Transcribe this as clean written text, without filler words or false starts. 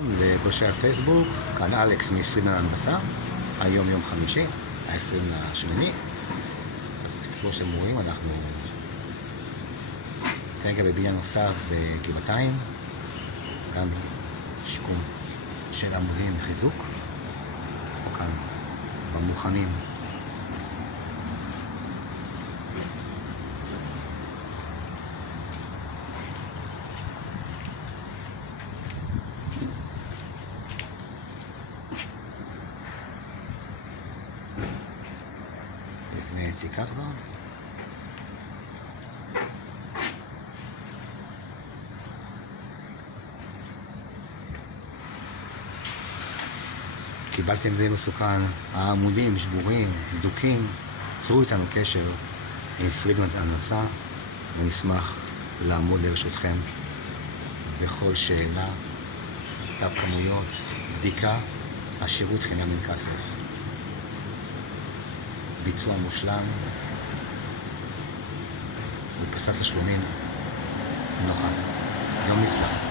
לגולשי הפייסבוק, כאן אלכס מפרידמן הנדסה. היום יום חמישי, ה-20/8. אז כמו שאתם רואים, אנחנו כרגע בבניין נוסף בגבעתיים, גם שיקום של עמודים וחיזוק. אנחנו כאן במוכנים. לפני יציקה כבר. קיבלתם את זה מסוכן, העמודים שבורים, סדוקים, צרו איתנו קשר עם פרידמן הנדסה, ונשמח לעמוד לרשותכם בכל שאלה, כתב כמויות, בדיקה, השירות חינם אין כסף. ביצוע מושלם ופסת תשלומים נוחה. יום נפלא.